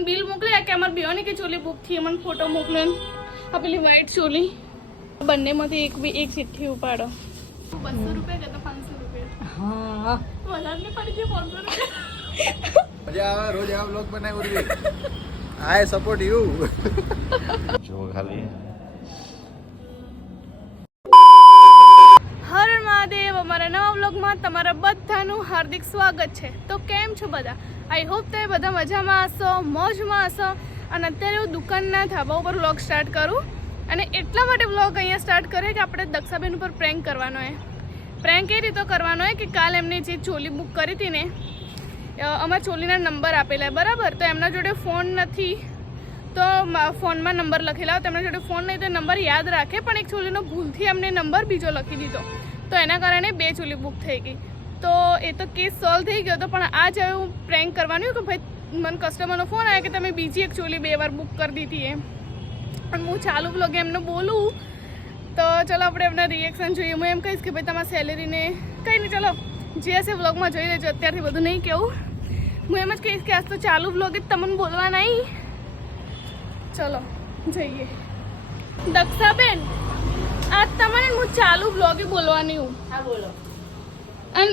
મને બિલ મોકલી કે અમારે બેવાની કે ચોલી બુકથી મને ફોટો મોકલે આ પેલી વ્હાઈટ ચોલી. બંનેમાંથી એક બી એક ચિઠ્ઠી ઉપાડો. બસો રૂપિયા કે પાંચસો રૂપિયા? હા. વધારે પડી ગઈ પાંચસો રૂપિયા. મજા આવે રોજ આ બ્લોગ બનાય ઉર્વી. આઈ સપોર્ટ યુ જો ખાલી. હર મહાદેવ અમારા નવા વ્લોગમાં તમારા બધાનું હાર્દિક સ્વાગત છે. તો કેમ છો બધા? આઈ હોપ તમે બધા મજામાં હશો, મોજમાં હશો. અને અત્યારે હું દુકાનના ધાબા ઉપર વ્લોગ સ્ટાર્ટ કરું. અને એટલા માટે વ્લોગ અહીંયા સ્ટાર્ટ કર્યો કે આપણે દક્ષાબેન ઉપર પ્રેન્ક કરવાનો હોય પ્રેન્ક એ રીતે કરવાનો હોય કે કાલ એમને જે ચોલી બુક કરી હતી ને અમારા ચોલીના નંબર આપેલા બરાબર? તો એમના જોડે ફોન નથી. તો ફોનમાં નંબર લખેલા હોય તેમના જોડે ફોન નહીં, તો નંબર યાદ રાખે. પણ એક ચોલીનો ભૂલથી એમને નંબર બીજો લખી દીધો. તો એના કારણે બે ચોલી બુક થઈ ગઈ. તો એ તો કેસ સોલ્વ થઈ ગયો હતો, પણ આ હવે હું પ્રેન્ક કરવાનું કે ભાઈ મને કસ્ટમરનો ફોન આવ્યો કે તમે બીજી એક ચોલી બે વાર બુક કરી દીધી એમ. પણ હું ચાલુ બ્લોગે એમને બોલું, તો ચલો આપણે એમના રિએક્શન જોઈએ. હું એમ કહીશ કે ભાઈ તમારા સેલેરીને કંઈ નહીં, ચલો, જે હશે વ્લોગમાં જોઈ લેજો. અત્યારથી બધું નહીં કહેવું હું એમ જ કહીશ કે આજ તો ચાલુ બ્લોગ જ તમને બોલવા નહીં. ચલો, જઈએ. દક્ષાબેન, આજ તમારે હું ચાલુ બ્લોગે બોલવાની હું. હા, બોલો. અને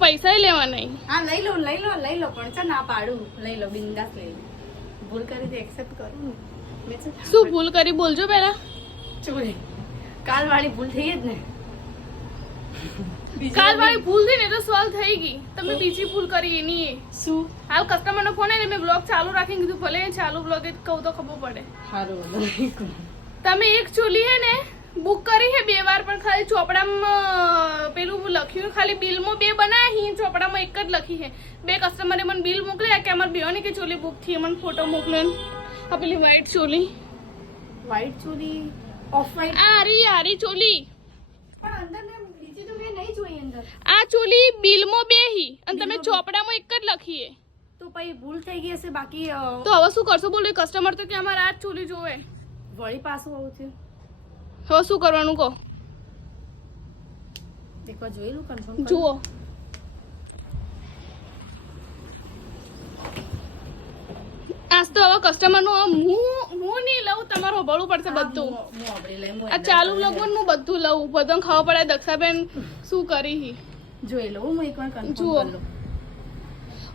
પૈસા લેવા નહીં. હા લઈ લો લઈ લો લઈ લો પણ છે ના પાડું. લઈ લો બિંદાસ લઈ લો. ભૂલ કરી તો એક્સેપ્ટ કરું શું ભૂલ કરી? બોલજો પહેલા. ચોરી. કાલ વાળી ભૂલ થઈ જ ને. કાલ વાળી ભૂલ થઈ ને તો સોલ્વ થઈ ગઈ. તમે બીજી ભૂલ કરી એની શું? હાલ કસ્ટમરનો ફોન આવે મેં બ્લોગ ચાલુ રાખીને કીધું ભલે ચાલુ બ્લોગ કહું તો ખબર પડે. સારું તમે એક ચોલી હે ને બુક કરી છે બે વાર પણ ખાલી ચોપડામાં પેલું લખ્યું ખાલી બિલમાં બે બનાવ્યા હી ચોપડામાં એક જ લખી છે. બે કસ્ટમરે મને બિલ મોકલ્યા કે અમારે બેવાની કે ચોલી બુકથી મને ફોટો મોકલે આ પેલી white choli. White choli off white આ હારી રી ચોલી. પણ અંદર મેં બીજી તો મેં નહીં જોઈ અંદર. આ ચોલી બિલમાં બે હી અને તમે ચોપડામાં એક જ લખી છે તો પછી ભૂલ થઈ ગઈ હશે બાકી તો હવે શું કરશો? બોલો કસ્ટમર તો કે અમારે આ જ ચોલી જોવે. વળી પાછું આવું થયું. હવે શું કરવાનું કહો? એકવાર જોયેલું કન્ફર્મ જુઓ. આજ તો હવે કસ્ટમરનું હું હું નહીં લઉં તમારું ભળવું પડશે બધું. આ ચાલુ વ્લોગમાં હું બધું લઉં. બધું ખાવા પડે દક્ષાબેન શું કરી હી. જોઈ લઉં હું એકવાર કન્ફર્મ જુઓ.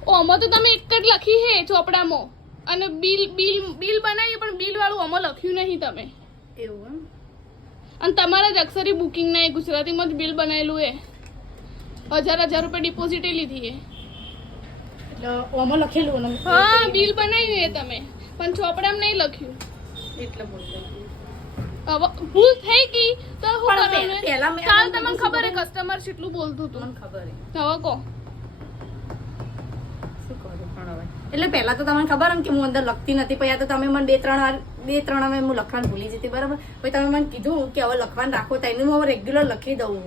ઓ આમાં તો તમે એક જ લખી હે ચોપડામાં. અને બિલ બિલ બિલ બનાવ્યું પણ બિલ વાળું આમાં લખ્યું નહીં તમે. એવું એમ? અને તમારા જ અક્ષરી બુકિંગના એ ગુજરાતીમાં જ બિલ બનાવેલું એ. હજાર હજાર રૂપિયા ડિપોઝિટ લીધી એ. એટલે ઓમાં લખેલું હા બિલ બનાવ્યું એ તમે. પણ ચોપડામાં નહીં લખ્યું. એટલે બોલ હવે ભૂલ થઈ ગઈ. તો હું કરવાનું મેં કાલ તમને ખબર હે કસ્ટમર કેટલું બોલતું હતું. મને ખબર હે. હવે કહો. એટલે પહેલા તો તમને ખબર એમ કે હું અંદર લખતી નથી પછી આ તો તમે મને બે ત્રણ વાર બે ત્રણ વાર હું લખવાનું ભૂલી જતી બરાબર? પછી તમે મને કીધું કે હવે લખવાનું રાખો તો એનું હું હવે રેગ્યુલર લખી દઉં.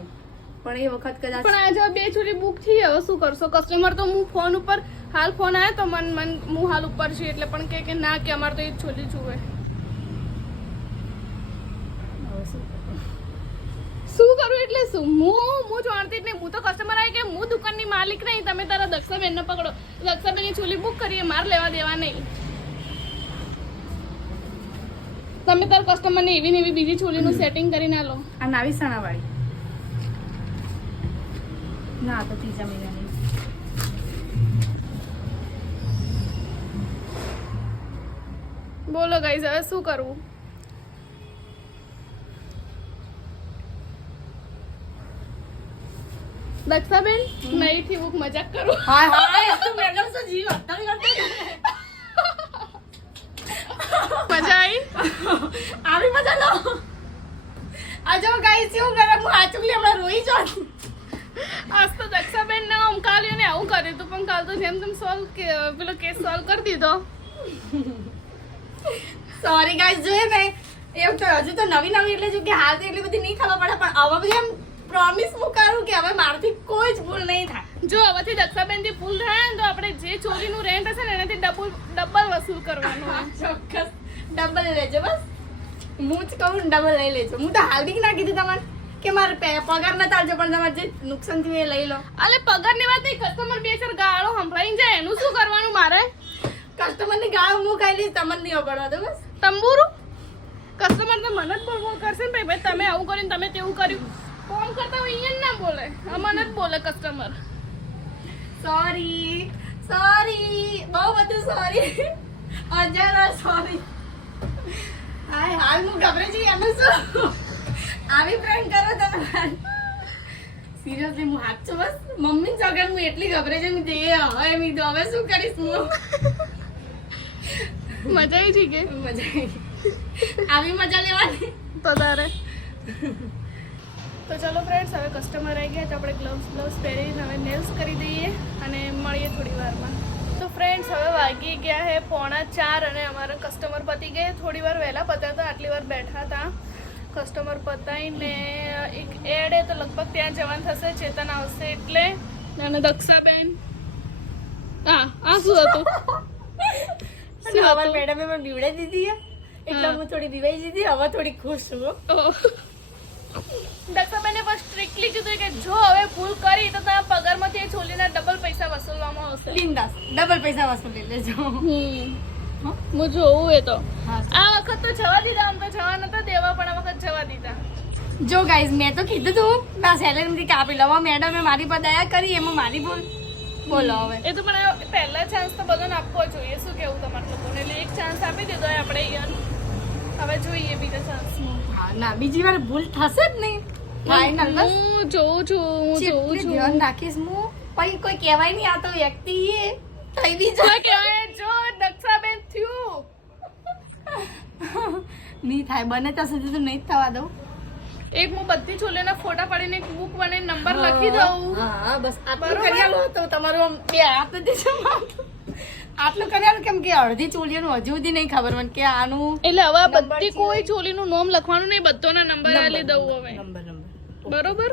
પણ એ વખત કદાચ પણ આજે બે છોડી બુક થઈ હવે શું કરશો? કસ્ટમર તો હું ફોન ઉપર હાલ ફોન આવ્યો તો મન મન હું હાલ ઉપર છું એટલે પણ કે કે ના કે અમારે તો એ છોડી જુએ શું કરું? એટલે શું? હું હું જાણતી જ નહીં. હું તો કસ્ટમર આવી કે હું દુકાનની માલિક નહીં. તમે તારા દક્ષાબેનને પકડો. દક્ષાબેનની ચોલી બુક કરીએ માર લેવા દેવા નહીં. તમે તારા કસ્ટમરને એવી ને એવી બીજી ચોલીનું સેટિંગ કરીને આલો. આ નાવી સણા વાળી ના તો ત્રીજા મહિનાની. બોલો ગાઈઝ હવે શું કરવું? દક્ષાબેન નહીં થી હું મજાક કરું. હાય હાય તો મેડમ શું જીવ અત્યારે કરતા મજા આવી આવી મજા લો. આજો ગાઈસ શું કરે હું આચુલી હમણાં રોઈ જાઉં. આજ તો દક્ષાબેન ના આમ કાલ્યો ને આવું કર્યું હતું પણ કાલ તો જેમ તેમ સોલ્વ પેલો કેસ સોલ્વ કરી દીધો. સોરી ગાઈસ જોઈએ ને. એમ તો હજુ તો નવી નવી એટલે જો કે હાલ તો એટલી બધી નહીં ખબર પડે પણ હવે બધી એમ પ્રોમિસ હું કરું કે હવે મારથી કોઈ જ ભૂલ નહીં થાય. જો હવેથી દક્ષાબેનથી ભૂલ થાય ને તો આપણે જે ચોરીનું રેન્ટ હશે ને એનાથી ડબલ ડબલ વસૂલ કરવાનું. ચોક્કસ. ડબલ લેજો બસ. હું જ કહું ડબલ લઈ લેજો. હું તો હાર્દિક ના કીધું તમારે કે મારે પગાર ન ચાલજો પણ તમારે જે નુકસાન થયું એ લઈ લો. અલે પગારની વાત નહીં કસ્ટમર બે ચાર ગાળો સંભળાઈ જાય. એનું શું કરવાનું મારે? કસ્ટમરની ગાળો હું ખાઈ લઈશ તમને નહીં ઓગળવા દો બસ. તંબુરું? કસ્ટમર તો મને જ બોલ બોલ કરશે ને ભાઈ. ભાઈ તમે આવું કર્યું તમે તેવું કર્યું. ફોન કરતા હોય અહીંયા ના બોલે. આ મને જ બોલે કસ્ટમર સોરી સોરી બહુ બધું સોરી હજારો સોરી હાય હાલ હું ગભરે જઈ એમ શું આવી પ્રેન્ક કરો તમે સિરિયસલી હું હાથ છું બસ. મમ્મી ચોગર હું એટલી ગભરે મેં જે હવે મી કીધું હવે શું કરીશ હું? મજા આવી ઠીક મજા આવી આવી મજા લેવાની? તો તારે. તો ચલો ફ્રેન્ડ્સ હવે કસ્ટમર આવી ગયા તો આપણે ગ્લવ્સ ગ્લવ્સ પહેરીને હવે નેલ્સ કરી દઈએ અને મળીએ થોડી વારમાં. તો ફ્રેન્ડ્સ હવે વાગી ગયા હે પોણા ચાર અને અમારા કસ્ટમર પતી ગયે. થોડી વાર વહેલા પતા હતા આટલી વાર બેઠા હતા કસ્ટમર પતાવીને એક એડ તો લગભગ ત્યાં જવાનું થશે ચેતન આવશે એટલે. અને દક્ષાબેન. હા આ શું હતું? અને અમારા મેડમે મને બીવડાઈ દીધી એટલે હું. થોડી બીવાઈ દીધી હવે થોડી ખુશ છું. દક્ષાબેને પણ સ્ટ્રિક્ટલી કીધું કે જો હવે ભૂલ કરી તો તમારા પગારમાંથી એ છોલીના ડબલ પૈસા વસૂલવામાં આવશે. બિંદાસ ડબલ પૈસા વસૂલી લેજો. હું? જોઉં એ તો. આ વખત તો જવા દીધા આમ તો જવા નતા દેવા પણ આ વખત જવા દીધા. જો ગાઈઝ મેં તો કીધું તું ના સેલેરી કાપી લવા મેડમે મારી પર દયા કરી એમાં મારી ભૂલ. બોલો હવે. એ તો પણ પહેલા ચાન્સ તો બધાને આપવો જોઈએ. શું કેવું તમારે લોકોને? એટલે એક ચાન્સ આપી દીધો આપણે યાર હવે જોઈએ બીજા ચાન્સ હા ના બીજી વાર ભૂલ થશે જ નહીં. ફાઇનલ બસ. હું જોઉં છું હું જોઉં છું. ધ્યાન રાખીશ હું પછી કોઈ કહેવાય નહીં આ તો વ્યક્તિ એ. થઈ બી જાય. કહેવાય જો દક્ષાબેન થયું. નહીં થાય બને ત્યાં સુધી તો નહીં થવા દઉં. એક હું બધી છોલીના ફોટા પાડીને એક બુક નંબર લખી દઉં. હા બસ આટલું બરોબર. કરી તમારું બે હાથ નથી જમાતું. આટલું કરી કેમ કે અડધી ચોલીઓનું હજુ સુધી નહીં ખબર મને કે આનું એટલે હવે બધી. કોઈ ચોલીનું નામ લખવાનું નહીં બધો નંબર આલી દઉં હવે. બરોબર?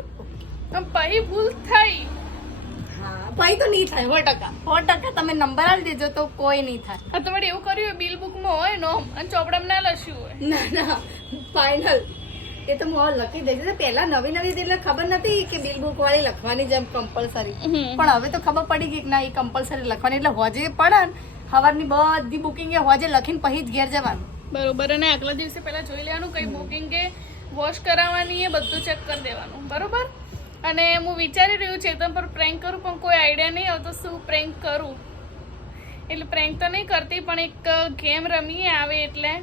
આમ પછી ભૂલ થઈ. હા પછી તો નહીં થાય સો ટકા સો ટકા તમે નંબર આપી દેજો તો કોઈ નહીં થાય. આ તો એવું કર્યું હોય બિલ બુકમાં હોય નોમ અને ચોપડામાં ના લખ્યું હોય. ના ના ફાઇનલ એ તો હું લખી દેજો એટલે પહેલા નવી નવી એટલે ખબર નથી કે બિલ બુક વાળી લખવાની જેમ કમ્પલસરી. પણ હવે તો ખબર પડી ગઈ કે ના એ કમ્પલસરી લખવાની. એટલે હોજે પડે ને સવારની બધી બુકિંગ એ હોજે લખીને પછી જ ઘેર જવાનું. બરોબર અને આગલા દિવસે પહેલા જોઈ લેવાનું કઈ બુકિંગ કે વોશ કરાવવાની એ બધું ચેક કરી દેવાનું બરાબર? અને હું વિચારી રહ્યું ચેતન પર પ્રેન્ક કરું પણ કોઈ આઈડિયા નહીં આવતો શું પ્રેન્ક કરું. એટલે પ્રેન્ક તો નહીં કરતી પણ એક ગેમ રમીએ આવે એટલે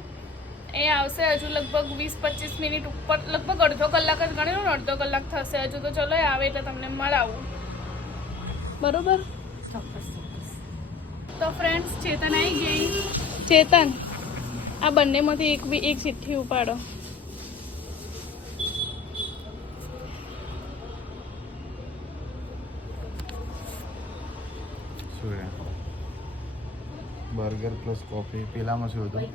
એ આવશે હજુ લગભગ વીસ પચીસ મિનિટ ઉપર લગભગ અડધો કલાક જ ગણી લો ને અડધો કલાક થશે. હજુ તો ચલો આવે એટલે તમને મળાવું. બરોબર? તો ફ્રેન્ડ્સ ચેતન આવી ગઈ. ચેતન. આ બંનેમાંથી એક બી એક ચિઠ્ઠી ઉપાડો. શું છે? બર્ગર પ્લસ કોફી પેલામાં શું હતું?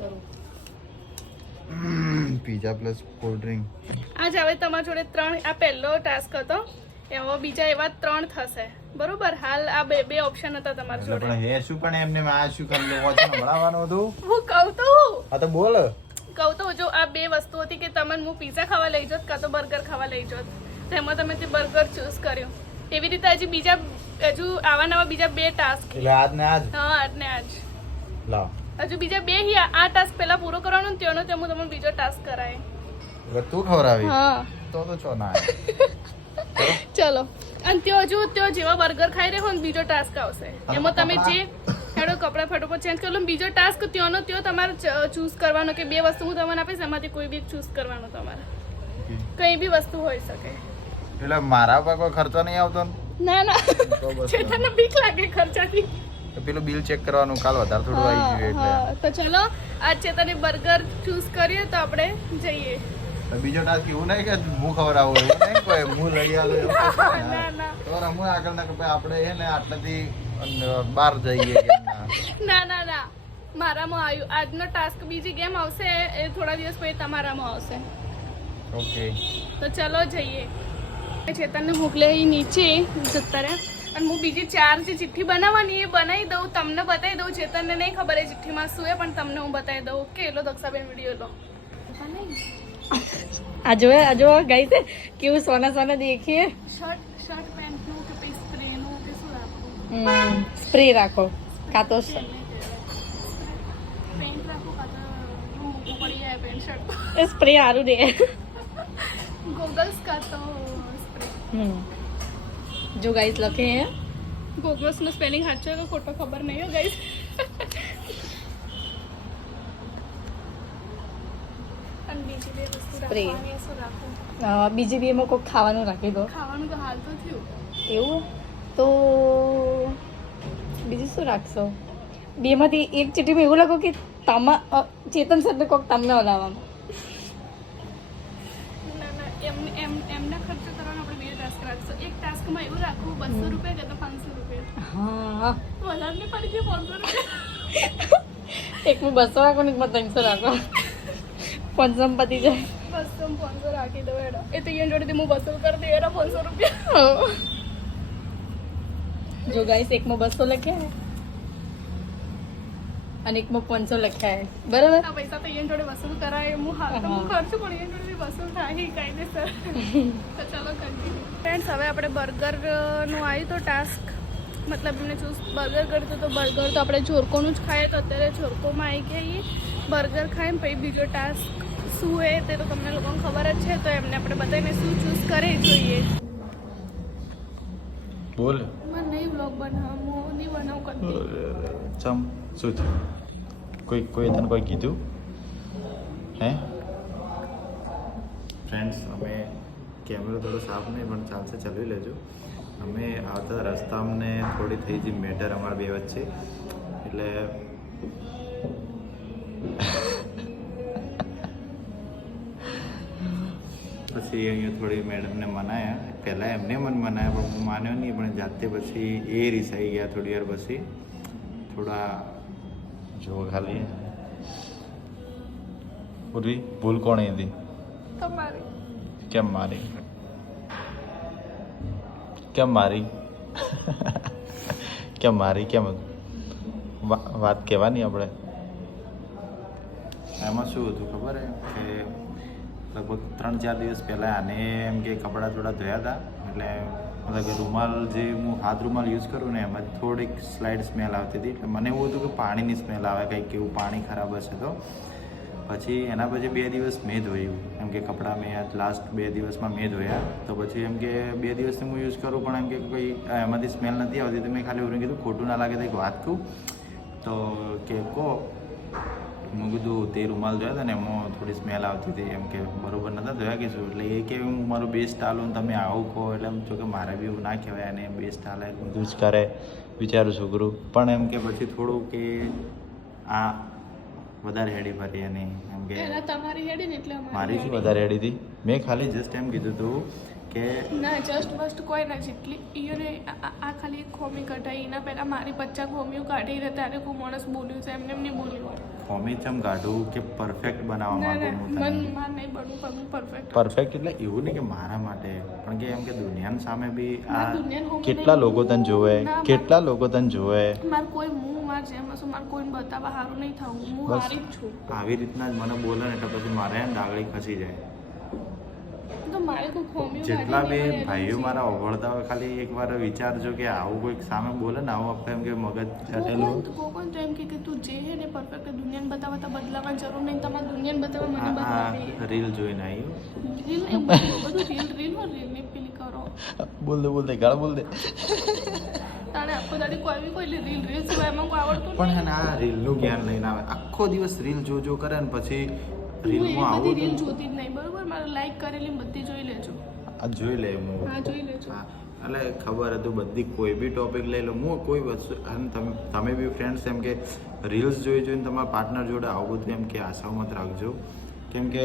પીઝા પ્લસ કોલ્ડ ડ્રિંક આજ હવે તમારા જોડે ત્રણ આ પહેલો ટાસ્ક હતો. એવો બીજા એવા ત્રણ થશે. બરોબર? હાલ આ બે બે ઓપ્શન હતા તમારા જોડે. પણ હે શું? પણ એમને આ શું કરી લો વોચ ભણાવવાનું હતું? હું કહું તો હા. તો બોલ. કહું તો જો આ બે વસ્તુ હતી કે તમને હું પીઝા ખાવા લઈ જાત કાં તો બર્ગર ખાવા લઈ જોત તો એમાં તમે તે બર્ગર ચૂઝ કર્યો. એવી રીતે હજી બીજા હજુ આવા નવા બીજા બે ટાસ્ક એટલે આજ ને આજ? હા આજ ને આજ. લાવ. હજુ બીજા બે હી આ ટાસ્ક પહેલા પૂરો કરવાનો ને તેનો તે હું તમને બીજો ટાસ્ક કરાય. એટલે તું ખવડાવી? હા. તો તો છો ના. ચલો. અને તે હજુ તે જેવા બર્ગર ખાઈ રહ્યો ને બીજો ટાસ્ક આવશે. એમાં તમે જે હેડો કપડાં ફટોફટ ચેન્જ કરી લો બીજો ટાસ્ક ત્યાંનો ત્યો તમારે ચૂઝ કરવાનો કે બે વસ્તુ હું તમને આપીશ એમાંથી કોઈ બી ચૂઝ કરવાનો તમારે. કઈ બી વસ્તુ હોઈ શકે. એટલે મારા પર કોઈ ખર્ચો નહીં આવતો ને? ના ના. ચેતનને બીક લાગે ખર્ચાથી. પેલું બિલ ચેક કરવાનું કાલ વધારે થોડું આવી ગયું એટલે. તો ચલો આજ ચેતને બર્ગર ચૂઝ કરીએ તો આપણે જઈએ. બીજો ટાસ્ક એવું નહીં કે હું ખવડાવું એવું નહીં કોઈ હું લઈ નહીં. ના ના તો રમવું આગળ ના કે આપણે એ ને આટલાથી બહાર જઈએ. ના. ના ના મારામાં આવ્યું. આજનો ટાસ્ક બીજી ગેમ આવશે એ થોડા દિવસ પછી તમારામાં આવશે. ઓકે તો ચલો જઈએ. ચેતનને મોકલે એ નીચે જતા રહ્યા અને હું બીજી ચાર જે ચિઠ્ઠી બનાવવાની એ બનાવી દઉં તમને બતાવી દઉં. ચેતનને નહીં ખબર એ ચિઠ્ઠીમાં શું એ પણ તમને હું બતાવી દઉં. ઓકે લો દક્ષાબેન વીડિયો લો. આ જો આ જો ગઈ છે કેવું સોના સોના દેખીએ. શર્ટ શર્ટ પેન્ટનું કે પછી સ્પ્રેનું કે શું રાખવું? સ્પ્રે રાખો કા તો રાખું કાં તો પડી જાય પેન્ટ શર્ટ સ્પ્રે સારું દે ગોગલ્સ કા તો જો ગાઈસ લખે હે. ગોગલ્સનું સ્પેલિંગ સાચું હોય કે ખોટો ખબર નહીં હો ગાઈસ બીજી બે એમાં કોઈક ખાવાનું રાખી દો ખાવાનું તો હાલ તો થયું. એવું? તો બીજું શું રાખશો? બેમાંથી એક ચીટીમાં એવું લાગો કે તમા ચેતન સરને કોઈક તમને ઓલાવવામાં ના ના એમ એમ એમના ખર્ચો કરવાનો આપણે બે ટાસ્ક રાખશું એક ટાસ્કમાં એવું રાખવું બસો રૂપિયા કે તો પાંચસો રૂપિયા. હા. વધારે પડી જાય પાંચસો રૂપિયા. એકમાં બસો રાખો ને એકમાં ત્રણસો રાખો. પાંચસો પતી જાય. બસો પાંચસો રાખી દો એડો. એ તો એના જોડેથી હું વસૂલ કરી દઉં એના પાંચસો રૂપિયા. જો ગાઈસ એકમાં બસો લખ્યા હે અને એકમાં પાંચસો લખ્યા બરાબર? પૈસા તો અહીંયા જોડે વસૂલ કરાય હું હાલ તો હું. ખર્ચું પણ એન જોડે વસૂલ થાય કાયદેસર. તો ચલો કન્ટિન્યુ ફ્રેન્ડ્સ હવે આપણે બર્ગરનું આવ્યું તો ટાસ્ક મતલબ એમને ચૂઝ બર્ગર કરતો તો બર્ગર તો આપણે જોરકોનું જ ખાઈએ તો અત્યારે જોરકોમાં આવી ગઈ બર્ગર ખાઈએ પછી બીજો ટાસ્ક શું હે તે તો તમને લોકોને ખબર જ છે તો એમને આપણે બધાને શું ચૂઝ કરે જોઈએ. બોલ. મને નહીં બ્લોગ બનાવ હું નહીં બનાવું કરતી ચમ શું છે કોઈ કોઈ તને કોઈ કીધું? હે? ફ્રેન્ડ્સ અમે કેમેરો થોડો સાફ નહીં, પણ ચાલશે ચલાવી લેજો. અમે આવતા રસ્તા અમને થોડી થઈ હતી મેટર અમારા બે વચ્ચે. એટલે પછી અહીંયા થોડી મેડમને મનાયા. પહેલાં એમને મને મનાયા, પણ હું માન્યો નહીં, પણ જાતે પછી એ રીસાઈ ગયા થોડી વાર પછી. થોડા જો ખાલી. પૂરી ભૂલ કોણ હતી? તમારી. કેમ મારી? કેમ મારી? કેમ મારી? કેમ વા- વાત કહેવાની આપણે. એમાં શું હતું ખબર હે કે લગભગ ત્રણ ચાર દિવસ પહેલાં આને એમ કે કપડાં થોડા ધોયા હતા એટલે મતલબ કે રૂમાલ જે હું હાથ રૂમાલ યુઝ કરું ને એમાં થોડીક સ્લાઇડ સ્મેલ આવતી હતી. એટલે મને એવું હતું કે પાણીની સ્મેલ આવે, કંઈક એવું પાણી ખરાબ હશે તો. પછી એના પછી બે દિવસ મેં ધોયું. એમ કે કપડાં મેં લાસ્ટ બે દિવસમાં મેં ધોયા. તો પછી એમ કે બે દિવસથી હું યુઝ કરું, પણ એમ કે કોઈ એમાંથી સ્મેલ નથી આવતી. તો મેં ખાલી એવું કીધું, ખોટું ના લાગે તો એક વાત કહું. તો કે કહો. મેં કીધું તે રૂમાલ જોયા હતા ને એમાં થોડી સ્મેલ આવતી હતી. એમ કે બરોબર નતા ધોયા કે શું? એટલે એ કે હું મારું બેસ્ટ આલું ને તમે આવું કહો. એટલે એમ જો કે મારે બી એવું ના કહેવાય અને બેસ્ટ હાલે બધું જ કરે બિચારું છોકરું પણ એમ કે પછી થોડું કે આ વધારે હેડી ફરી અને એમ કે તમારી હેડી ને એટલે મારી શું વધારે હેડી હતી. મેં ખાલી જસ્ટ એમ કીધું હતું કે ના જસ્ટ વસ્ટ કોઈ ના જેટલી ઈયોને આ- ખાલી એક ખોમી કઢાઈ એના પહેલાં મારી બચ્ચા ખોમીઓ કાઢી રહ્યા ત્યારે કોઈ માણસ બોલ્યું છે એમને એમ નહીં બોલ્યું ખોમી ચમ કાઢું કે પરફેક્ટ બનાવવા માંગુ હું મન માર નહીં બનવું પણ પરફેક્ટ પરફેક્ટ એટલે એવું નહીં કે મારા માટે પણ કે એમ કે દુનિયાની સામે બી આ કેટલા લોકો તને જોવે કેટલા લોકો તને જોવે? માર કોઈ હું માર જેમ હશું માર કોઈને બતાવવા સારું નહીં થવું હું હારી જ છું. આવી રીતના જ મને બોલે ને એટલે પછી મારે ડાગળી ખસી જાય. જેટલા બી ભાઈઓ મારા ઓગળતા હોય ખાલી એકવાર વિચારજો કે આવું કોઈક સામે બોલે ને આવું આપણે એમ કે મગજ ચટેલું. કોકોન તો એમ કે કે તું જે હે ને પરફેક્ટ દુનિયાને બતાવવા તો બદલાવાની જરૂર નહીં તમારે દુનિયાને બતાવવા મને આ રીલ જોઈને આવ્યું રીલ એમ બધું રીલ રીલમાં રીલની પેલી કરો. બોલ દે બોલ દે ગાળ બોલ દે. તાણે આખો દાડી કોઈ બી કોઈ રીલ રીલ સિવાય એમાં કોઈ આવડતું પણ નહીં. હે ને આ જ્ઞાન લઈને આવે. આખો દિવસ રીલ જો જો કરે ને પછી હું એ બધી રીલ જોતી જ નહીં. બરોબર? મારે લાઈક કરેલી બધી જોઈ લેજો. આ જોઈ લે હું હા જોઈ લેજો. હા. એટલે ખબર હતું બધી કોઈ બી ટોપિક લઈ લો. હું કોઈ વસ્તુ અને તમે તમે બી ફ્રેન્ડ્સ એમ કે રીલ્સ જોઈ જોઈને તમારા પાર્ટનર જોડે આવું બધું એમ કે આશા મત રાખજો. કેમ કે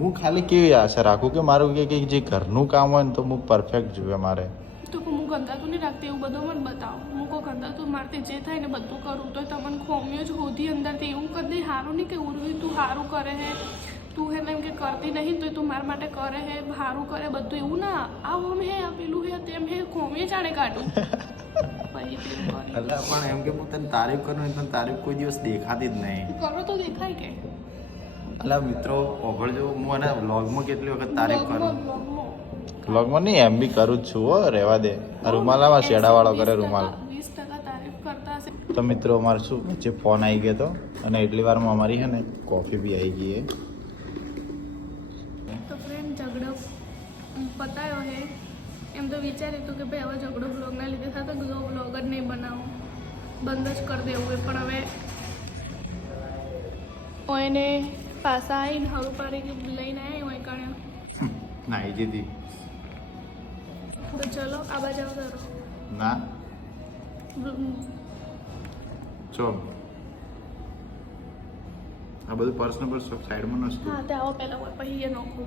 હું ખાલી કેવી આશા રાખું કે મારું કે કે જે ઘરનું કામ હોય ને તો હું પરફેક્ટ જોવે મારે. તો હું ગંદાતું નહીં રાખતી એવું બધું મને બતાવો. હું કોઈ ગંદાતું મારથી જે થાય ને બધું કરું તો તમને ખોમ્યો જ હોધી અંદરથી. એવું કદી સારું નહીં કે ઉર્વી તું સારું કરે હે તું હે એમ કે કરતી નહીં તો તું મારા માટે કરે હે સારું કરે બધું. એવું ના આ હે પેલું હે તેમ હે ખોમીએ જાણે કાઢું. એટલે પણ એમ કે હું તને તારીફ કરું ને તને તારીફ કોઈ દિવસ દેખાતી જ નહીં. કરો તો દેખાય કે. એટલે મિત્રો ઓગળજો હું અને વ્લોગમાં કેટલી વખત તારીફ કરું? બ્લોગમાં નહીં એમ બી કરું જ છું હો રહેવા દે. આ રૂમાલામાં શેડાવાળો કરે રૂમાલ. તો મિત્રો અમારે શું વચ્ચે ફોન આવી ગયો હતો અને એટલી વારમાં અમારી છે ને કોફી બી આવી ગઈ તો ફ્રેન્ડ ઝઘડો પતાયો હે. એમ તો વિચાર્યું હતું કે ભાઈ હવે ઝઘડો બ્લોગના લીધે થતો તો બ્લોગ જ નહીં બનાવો. બંધ જ કરી દેવું પણ હવે એને પાછા આવીને હળું પાડી લઈને આવી હોય કણે ના એ દીધી. તો ચલો આ બાજુ આવતા ના. જો. આ બધું પર્સનલ પર સાઈડમાં નસતું હા તે આવો પહેલાં હોય પછી એ નોખું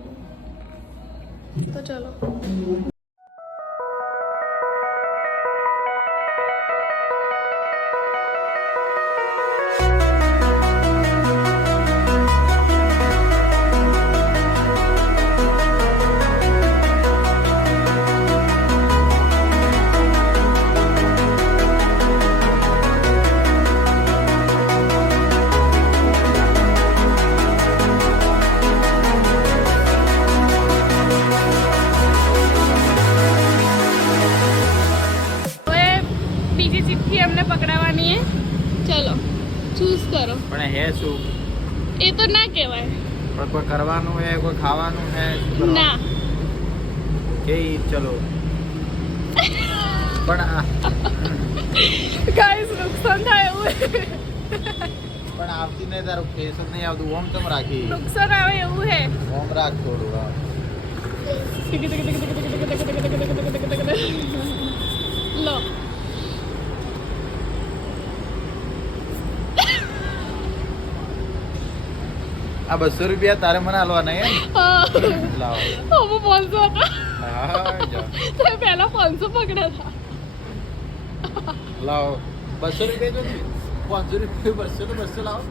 તો ચલો. પકડાવવાની હે ચલો ચૂઝ કરો પણ હે શું એ તો ના કહેવાય પણ કોઈ કરવાનું હે કોઈ ખાવાનું હે ના કે ચલો પણ ગાઈસ નુકસાન થાય એવું પણ આવતી નહીં તારું ફેસ જ નહીં આવતું ઓમ તમ રાખી નુકસાન આવે એવું હે ઓમ રાખ થોડું હા લો આ બસો રૂપિયા તારે મને હાલવાના એમ? લાવો. પાંચસો હતા. પહેલા પાંચસો પકડ્યા હતા. લાવો. બસો રૂપિયા જો પાંચસો રૂપિયા બસો તો બસો લાવો.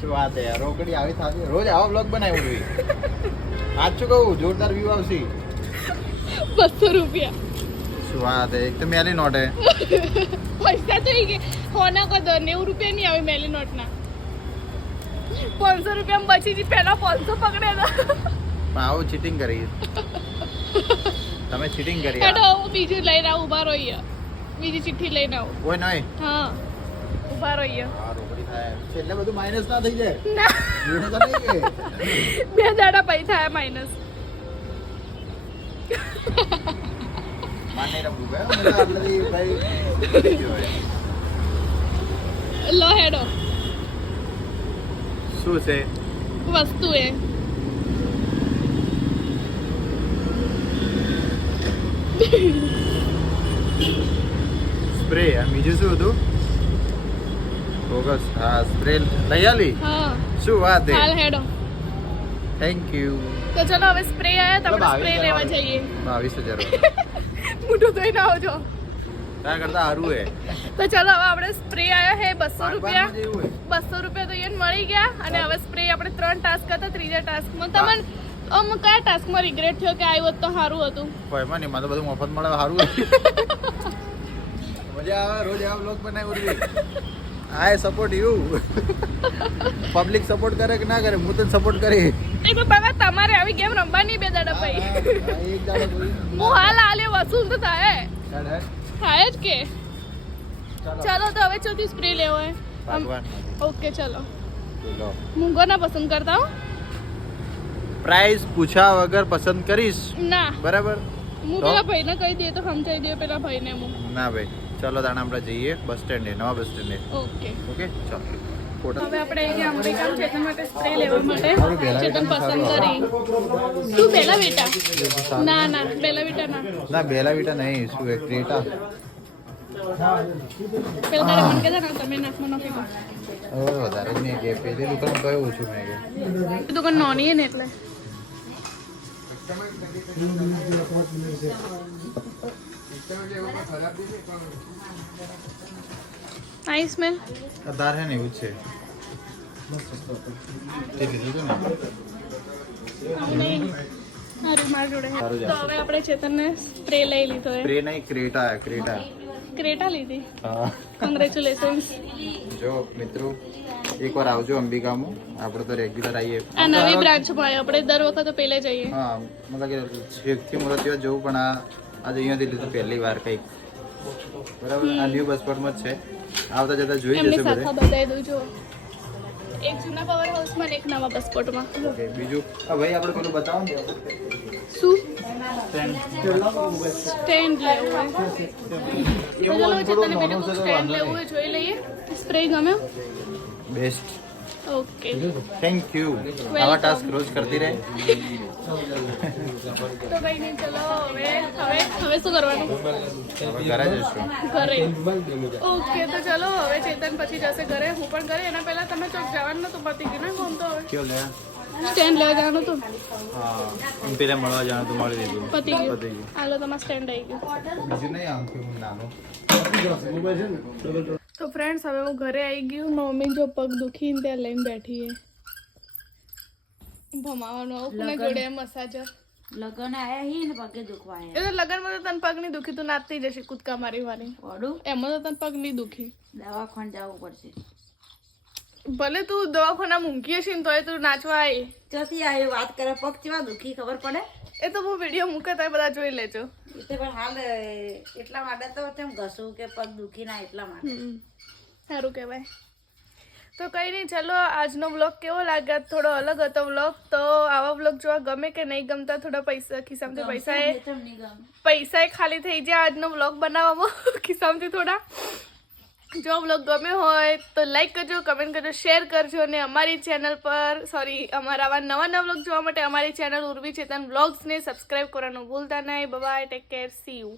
શું વાત યાર? રોકડી આવી થાતી રોજ આવા બ્લોગ બનાવ્યો ભાઈ સાચું કહું? જોરદાર વ્યૂ આવશે. બસો રૂપિયા. શું વાત એક તો મેલી નોટ. હે પૈસા તો હોના કદર નેવું રૂપિયા નહીં આવે મેલી નોટના. પાંચસો રૂપિયા બચી જી પેલા પાંચસો પકડે પણ આવું ચીટિંગ કરી. તમે ચીટિંગ કરી હેડો હું બીજું લઈને આવું ઊભા રહીએ બીજી ચિઠ્ઠી લઈને આવું. કોઈ નહીં. હા ઊભા રહીએ બધું માઇનસ ના થઈ જાય. બે દાડા પૈ થાય માઇનસ. લો હેડો. શું છે? વસ્તુ એ. સ્પ્રે બીજું શું હતું? બોગસ હા સ્પ્રે લઈ આલી? હા. શું વાત હાલ છે હેડો. થેન્ક યુ તો ચલો હવે સ્પ્રે આયા તો આપણે સ્પ્રે લેવા જઈએ. બાવીસ હજાર મોટું ના આવજો. ત્યાં કરતા સારું હે તો ચલો હવે આપણે સ્પ્રે આવ્યો હે બસો રૂપિયા. બસો રૂપિયા તો એને મળી ગયા અને હવે સ્પ્રે આપણે ત્રણ ટાસ્ક હતા ત્રીજા ટાસ્કમાં તમને અમ કયા ટાસ્કમાં રિગ્રેટ થયો કે આવ્યો તો સારું હતું? કોઈ એમાં નહીં મને બધું મફત મળે સારું. મજા આવે રોજ આવા બ્લોગ બનાવી I support you public support કરે કે ના કરે હું તને સપોર્ટ કરી. એ બાબા તમારે આવી ગેમ રમવાની બે દાડા કોઈ હું હાલ હાલે વસૂલ તો થાય. થાય જ કે? ચાલો. તો હવે ચોથી સ્પ્રે લેવો હે. ઓકે ચલો. મૂંગો ના પસંદ કરતા હો. પ્રાઇસ પૂછા વગર પસંદ કરીશ. ના. બરાબર? હું? પેલા ભાઈને કહી દઈએ તો સમજાઈ દઈએ પેલા ભાઈને હું. ના ભાઈ. ચલો તાણે આપણે જઈએ. બસ સ્ટેન્ડે નવા બસ સ્ટેન્ડે ઓકે. ઓકે? ચાલો. ફોટો હવે આપણે અહીંયા અંબિકા ચેતન માટે સ્પ્રે લેવા માટે ચેતન પસંદ કરી. તું બેલા વિટા? ના ના બેલા વિટા ના. ના બેલા વિટા નહીં શું એક ક્રેટા પેલા તારે મન કહેતા ને તમે નાખમાં નાખી દો વધારે જ નહીં કે પેલી દુકાન કયું મેં કે. દુકાન નોની ને એટલે. નાઈસ સ્મેલ અધાર હે ને એવું છે. તે ને? છે. સારું તો હવે આપણે ચેતનને સ્પ્રે લઈ લીધો સ્પ્રે નહીં ક્રેટા ક્રેટા. ક્રેટા લીધી. હા. કોંગ્રેચ્યુલેશન્સ જો મિત્રો એકવાર આવજો અંબિકામાં. આપણે તો રેગ્યુલર આવીએ આ નવી બ્રાન્ચમાં આપણે દર વખત પેલે જઈએ. હા મતલબ કે છેકથી મુરત જવું પણ આ આજે અહીંયાથી લીધું પહેલી વાર કંઈક. બરાબર? આ ન્યૂ બસ સ્પોટમાં જ છે. આવતા જતા જોઈ એમની જશે બધા. શાખા બતાવી દઉં જો. એક જૂના પાવર હાઉસમાં એક નવા પાસપોર્ટમાં ઓકે બીજું? આ ભાઈ આપણે પેલું બતાવો ને શું? સ્ટેન્ડ લેવું હોય. ચલો ચેતને બીજું સ્ટેન્ડ લેવું હોય જોઈ લઈએ. સ્પ્રે ગમે બેસ્ટ ઓકે થેન્ક યુ આવા ટાસ્ક રોજ કરતી રહે તો કઈ નહીં ચલો હવે હવે હવે શું કરવાનું ઘરે જશું ઘરે ઓકે તો ચલો હવે ચેતન પછી જશે ઘરે હું પણ ઘરે એના પહેલા તમે ચોક જવાનું નતું પતી ગયું ને કોમ તો કયો લે સ્ટેન્ડ લેવા જવાનું હતું હા પેલા મળવા જવાનું તો મળી લીધું પતી ગયું પતી ગયું હાલો તમારું સ્ટેન્ડ આવી ગયું બીજું નહીં આવતું નાનું તો ફ્રેન્ડ્સ હવે હું ઘરે આવી ગયું મમ્મી જો પગ દુખીને ત્યાં લઈને બેઠી છે ભમાવાનો કોને જોડે મસાજર? લગન આયા હી ને પગે દુખવા એ તો લગનમાં તો તન પગની દુખી તું નાચતી જશે કૂદકા મારી વાળી? ઓડું એમાં તો તન પગની દુખી. દવાખાને જવું પડશે. ભલે તું દવાખાના મૂકી હશે ને તોય તું નાચવા આવી જતી આવી વાત કરે પગ કેવા દુખી ખબર પડે? એ તો હું વીડિયો મૂકે તો બધા જોઈ લેજો. એ પણ હાલ એટલા માટે તો તેમ ઘસું કે પગ દુખી ના એટલા માટે? સારું કહેવાય. તો કંઈ નહીં ચલો આજનો બ્લોગ કેવો લાગ્યો? થોડો અલગ હતો બ્લોગ તો આવા બ્લોગ જોવા ગમે કે નહીં ગમતા થોડા પૈસા ખિસ્સામાંથી પૈસા એ પૈસા એ ખાલી થઈ જાય આજનો બ્લોગ બનાવવામાં ખિસ્સામાંથી થોડા. જો બ્લોગ ગમે હોય તો લાઈક કરજો કમેન્ટ કરજો શેર કરજો અને અમારી ચેનલ પર સોરી અમારા આવા નવા નવા બ્લોગ જોવા માટે અમારી ચેનલ ઉર્વી ચેતન બ્લોગ્સને સબસ્ક્રાઈબ કરવાનું ભૂલતા નહીં. Bye take care see you